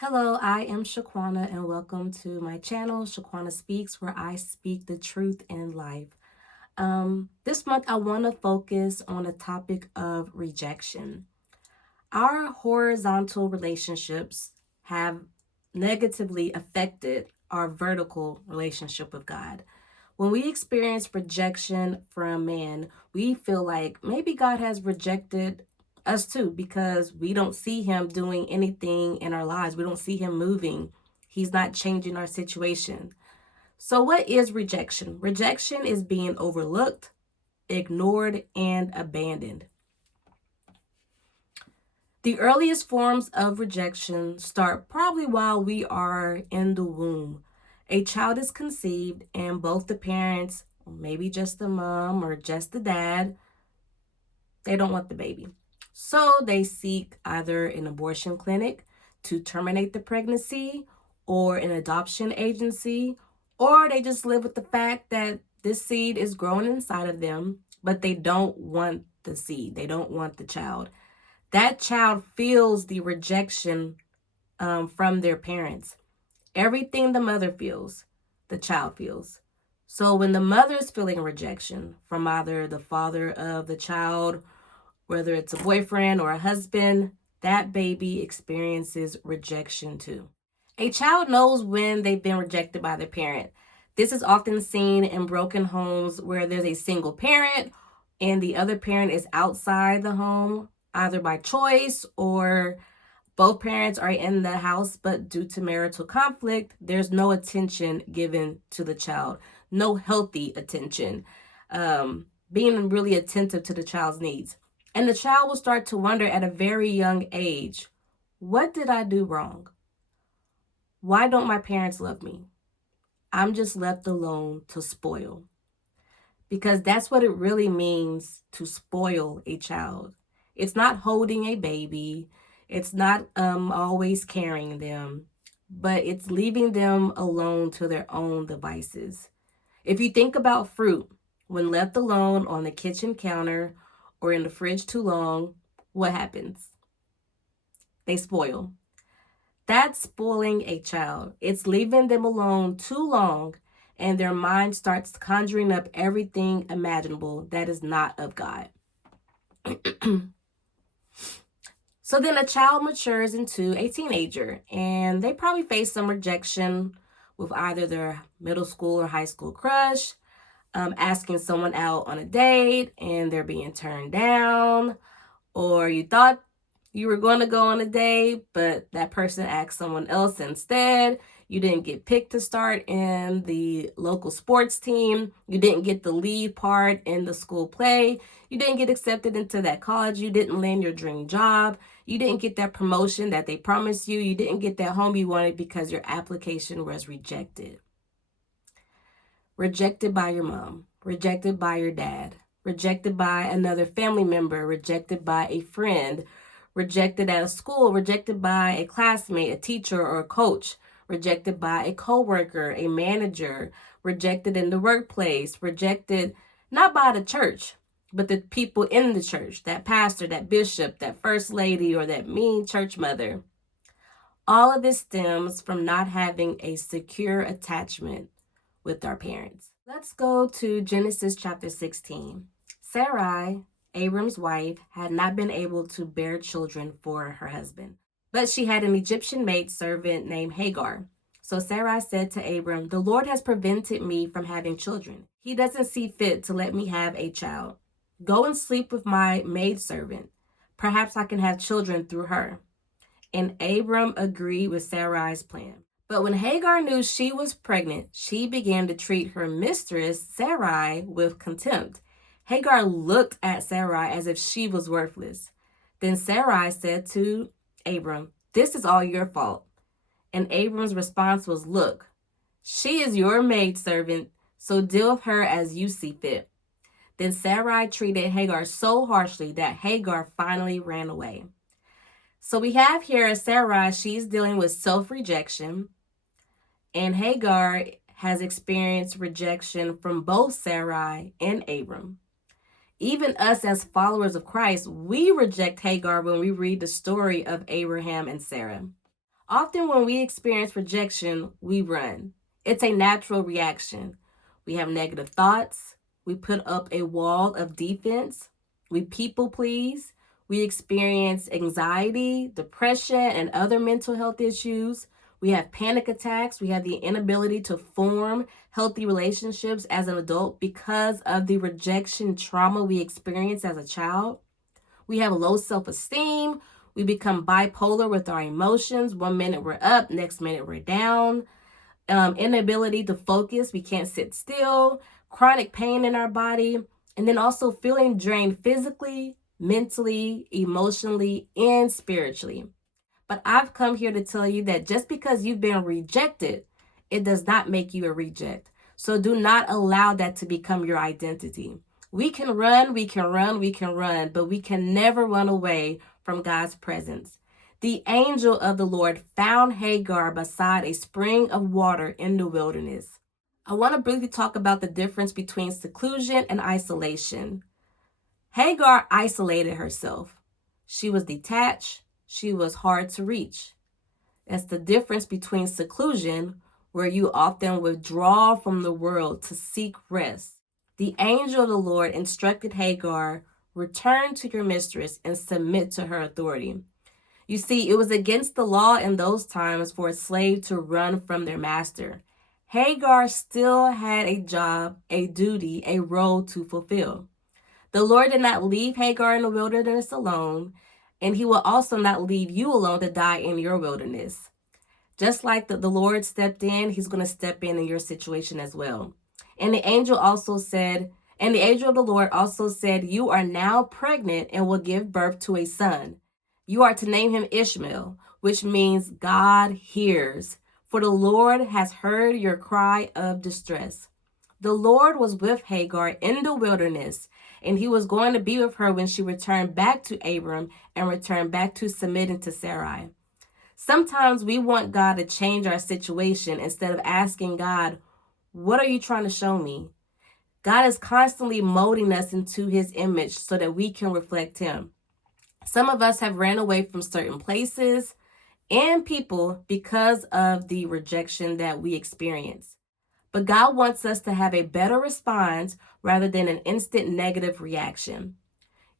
Hello, I am Shaquana and welcome to my channel, Shaquana Speaks, where I speak the truth in life. This month I want to focus on the topic of rejection. Our horizontal relationships have negatively affected our vertical relationship with God. When we experience rejection from man, we feel like maybe God has rejected us too because we don't see him doing anything in our lives. We don't see him moving. He's not changing our situation. So, what is rejection? Rejection is being overlooked, ignored, and abandoned. The earliest forms of rejection start probably while we are in the womb. A child is conceived, and both the parents, or maybe just the mom or just the dad, they don't want the baby. So they seek either an abortion clinic to terminate the pregnancy, or an adoption agency, or they just live with the fact that this seed is growing inside of them, but they don't want the seed, they don't want the child. That child feels the rejection from their parents. Everything the mother feels, the child feels. So when the mother is feeling rejection from either the father of the child, whether it's a boyfriend or a husband, that baby experiences rejection too. A child knows when they've been rejected by their parent. This is often seen in broken homes where there's a single parent and the other parent is outside the home, either by choice or both parents are in the house, but due to marital conflict, there's no attention given to the child, no healthy attention, being really attentive to the child's needs. And the child will start to wonder at a very young age, what did I do wrong? Why don't my parents love me? I'm just left alone to spoil. Because that's what it really means to spoil a child. It's not holding a baby. It's not always carrying them, but it's leaving them alone to their own devices. If you think about fruit, when left alone on the kitchen counter or in the fridge too long, what happens? They spoil. That's spoiling a child. It's leaving them alone too long, and their mind starts conjuring up everything imaginable that is not of God. So then a child matures into a teenager, and they probably face some rejection with either their middle school or high school crush, asking someone out on a date, and they're being turned down, or you thought you were going to go on a date, but that person asked someone else instead. You didn't get picked to start in the local sports team. You didn't get the lead part in the school play. You didn't get accepted into that college. You didn't land your dream job. You didn't get that promotion that they promised you. You didn't get that home you wanted because your application was rejected. Rejected by your mom, rejected by your dad, rejected by another family member, rejected by a friend, rejected at a school, rejected by a classmate, a teacher, or a coach, rejected by a coworker, a manager, rejected in the workplace, rejected not by the church, but the people in the church, that pastor, that bishop, that first lady, or that mean church mother. All of this stems from not having a secure attachment with our parents. Let's go to Genesis chapter 16. Sarai, Abram's wife, had not been able to bear children for her husband, but she had an Egyptian maidservant named Hagar. So Sarai said to Abram, "The Lord has prevented me from having children. He doesn't see fit to let me have a child. Go and sleep with my maidservant. Perhaps I can have children through her." And Abram agreed with Sarai's plan. But when Hagar knew she was pregnant, she began to treat her mistress, Sarai, with contempt. Hagar looked at Sarai as if she was worthless. Then Sarai said to Abram, "This is all your fault." And Abram's response was, "Look, she is your maidservant, so deal with her as you see fit." Then Sarai treated Hagar so harshly that Hagar finally ran away. So we have here Sarai, she's dealing with self-rejection, and Hagar has experienced rejection from both Sarai and Abram. Even us as followers of Christ, we reject Hagar when we read the story of Abraham and Sarah. Often when we experience rejection, we run. It's a natural reaction. We have negative thoughts. We put up a wall of defense. We people please. We experience anxiety, depression, and other mental health issues. We have panic attacks. We have the inability to form healthy relationships as an adult because of the rejection trauma we experienced as a child. We have low self-esteem. We become bipolar with our emotions. One minute we're up, next minute we're down. Inability to focus. We can't sit still. Chronic pain in our body. And then also feeling drained physically, mentally, emotionally, and spiritually. But I've come here to tell you that just because you've been rejected, it does not make you a reject. So do not allow that to become your identity. We can run, we can run, we can run, but we can never run away from God's presence. The angel of the Lord found Hagar beside a spring of water in the wilderness. I want to briefly talk about the difference between seclusion and isolation. Hagar isolated herself. She was detached. She was hard to reach. That's the difference between seclusion, where you often withdraw from the world to seek rest. The angel of the Lord instructed Hagar, return to your mistress and submit to her authority. You see, it was against the law in those times for a slave to run from their master. Hagar still had a job, a duty, a role to fulfill. The Lord did not leave Hagar in the wilderness alone, and he will also not leave you alone to die in your wilderness. Just like the Lord stepped in, he's going to step in your situation as well. And the angel of the Lord also said, you are now pregnant and will give birth to a son. You are to name him Ishmael, which means God hears. For the Lord has heard your cry of distress. The Lord was with Hagar in the wilderness, and he was going to be with her when she returned back to Abram and returned back to submitting to Sarai. Sometimes we want God to change our situation instead of asking God, what are you trying to show me? God is constantly molding us into his image so that we can reflect him. Some of us have ran away from certain places and people because of the rejection that we experience. But God wants us to have a better response rather than an instant negative reaction.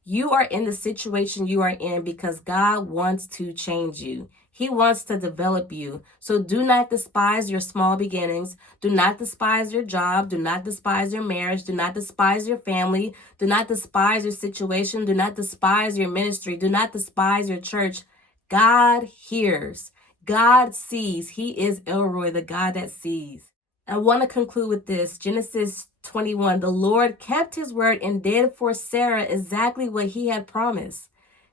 You are in the situation you are in because God wants to change you. He wants to develop you. So do not despise your small beginnings. Do not despise your job. Do not despise your marriage. Do not despise your family. Do not despise your situation. Do not despise your ministry. Do not despise your church. God hears. God sees. He is Elroy, the God that sees. I want to conclude with this. Genesis 21. The Lord kept his word and did for Sarah exactly what he had promised.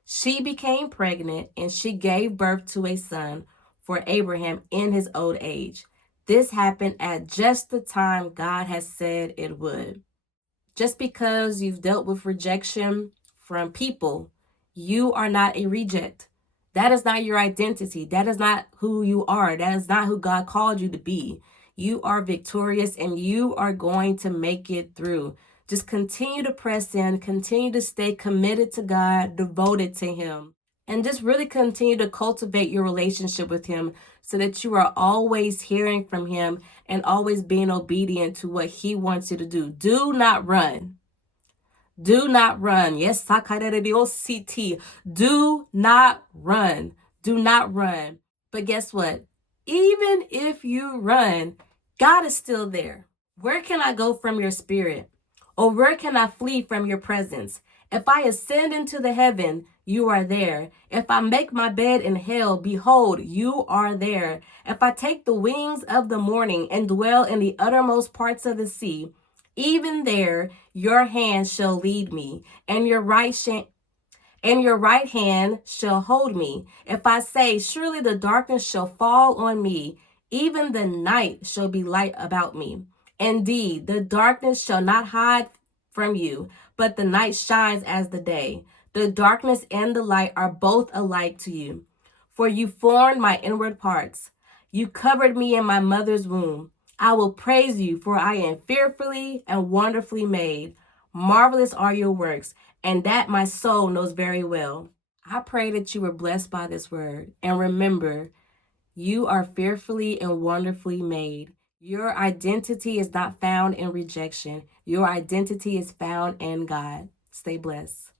She became pregnant and she gave birth to a son for Abraham in his old age. This happened at just the time God had said it would. Just because you've dealt with rejection from people, you are not a reject. That is not your identity. That is not who you are. That is not who God called you to be. You are victorious and you are going to make it through. Just continue to press in, continue to stay committed to God, devoted to him, and just really continue to cultivate your relationship with him so that you are always hearing from him and always being obedient to what he wants you to do. Do not run. Do not run. Yes, Sakarediositi. Do not run. Do not run. But guess what? Even if you run, God is still there. Where can I go from your spirit? Or where can I flee from your presence? If I ascend into the heaven, you are there. If I make my bed in hell, behold, you are there. If I take the wings of the morning and dwell in the uttermost parts of the sea, even there your hand shall lead me, and your right hand shall hold me. If I say, surely the darkness shall fall on me, even the night shall be light about me. Indeed, the darkness shall not hide from you, but the night shines as the day. The darkness and the light are both alike to you. For you formed my inward parts. You covered me in my mother's womb. I will praise you, for I am fearfully and wonderfully made. Marvelous are your works, and that my soul knows very well. I pray that you were blessed by this word. And remember, You are fearfully and wonderfully made. Your identity is not found in rejection. Your identity is found in God. Stay blessed.